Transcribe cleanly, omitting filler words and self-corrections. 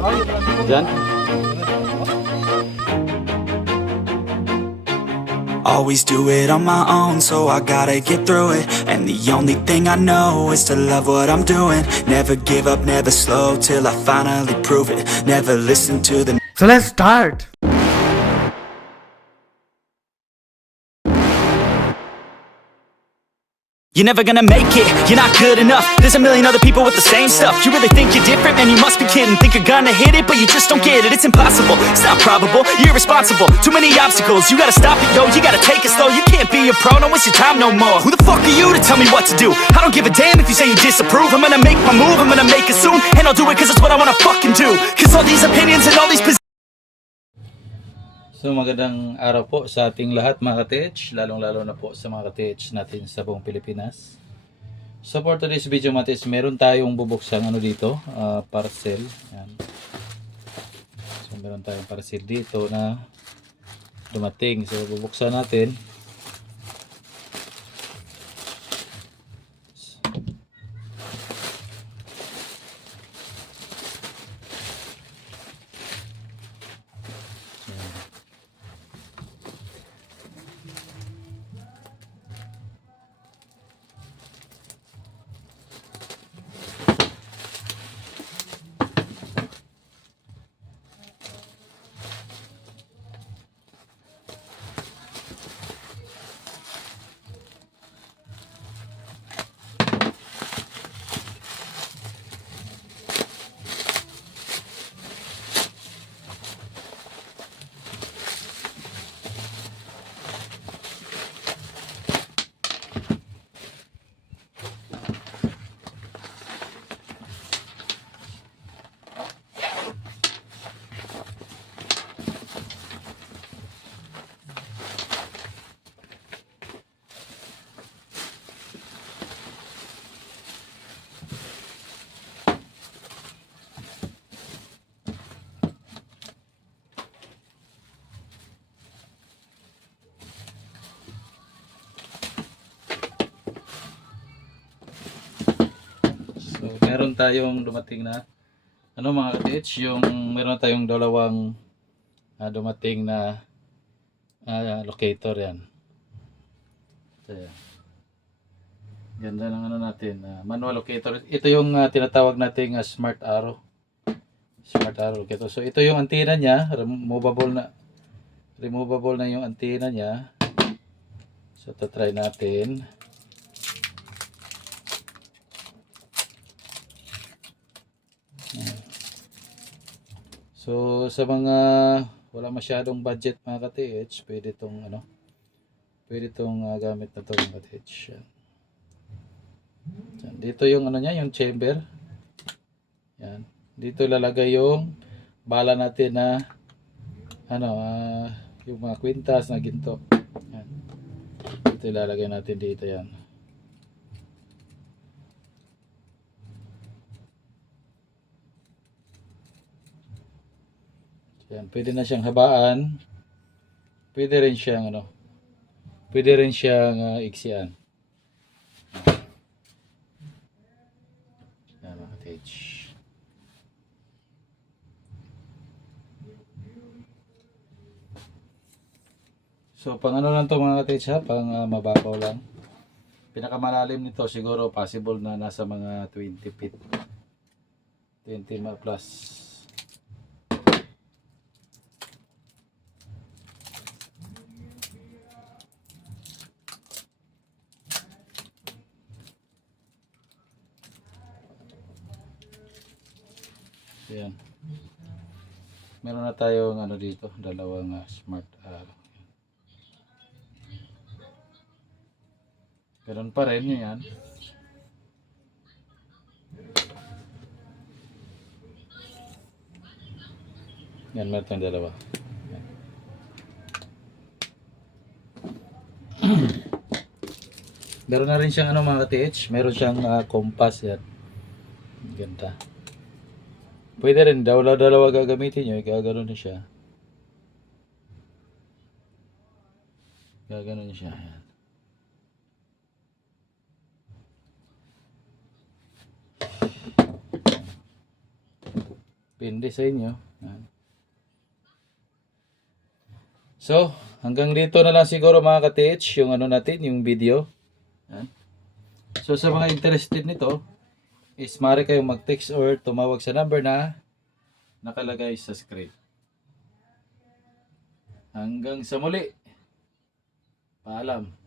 Diyan? Always do it on my own, so I gotta get through it. And the only thing I know is to love what I'm doing. Never give up, never slow, till I finally prove it. Never listen to the So let's start. You're never gonna make it, you're not good enough. There's a million other people with the same stuff. You really think you're different? Man, you must be kidding. Think you're gonna hit it, but you just don't get it. It's impossible, it's not probable, you're irresponsible. Too many obstacles, you gotta stop it, yo. You gotta take it slow, you can't be a pro. Don't waste your time no more. Who the fuck are you to tell me what to do? I don't give a damn if you say you disapprove. I'm gonna make my move, I'm gonna make it soon. And I'll do it cause it's what I wanna fucking do. Cause all these opinions and all these So magandang araw po sa ating lahat mga ka-TH, lalong-lalo na po sa mga ka-TH natin sa buong Pilipinas. So for today's video mga ka-TH, meron tayong bubuksang dito, parcel. Yan. So meron tayong parcel dito na dumating. So bubuksan natin. So meron tayong dumating na mga ka-TH, yung meron tayong dalawang dumating na locator yan. So, yan. Ganda ng natin, manual locator. Ito yung tinatawag nating smart arrow. Smart arrow locator. So ito yung antenna niya, removable na yung antenna niya. So try natin. So sa mga wala masyadong budget mga ka-TH, pwede itong gamit na to mga ka-TH. Yan. Dito yung niya, yung chamber. Yan. Dito ilalagay yung bala natin na yung mga kwintas na ginto. Yan. Dito ilalagay natin dito yan. Yan, pwede na siyang habaan. Pwede rin siyang iksian. Yan mga ka-TH. So pang lang to mga ka-TH, pang mababaw lang. Pinakamalalim nito siguro possible na nasa mga 20 feet. 20 plus. Ayan. Meron na tayong dito, dalawang smart arrow. Meron pa rin yan. Yan, meron tayong dalawa. Yan. Meron na rin siyang mga ka-TH, meron siyang compass yan. Ganda. Pwede rin, dalawa gagamitin nyo, gagano na siya. Gagano na siya. Yan. Depende sa inyo. Yan. So, hanggang dito na lang siguro mga ka-TH yung ano natin, yung video. Yan. So, sa mga interested nito, is maaari kayong mag-text or tumawag sa number na nakalagay sa screen. Hanggang sa muli. Paalam.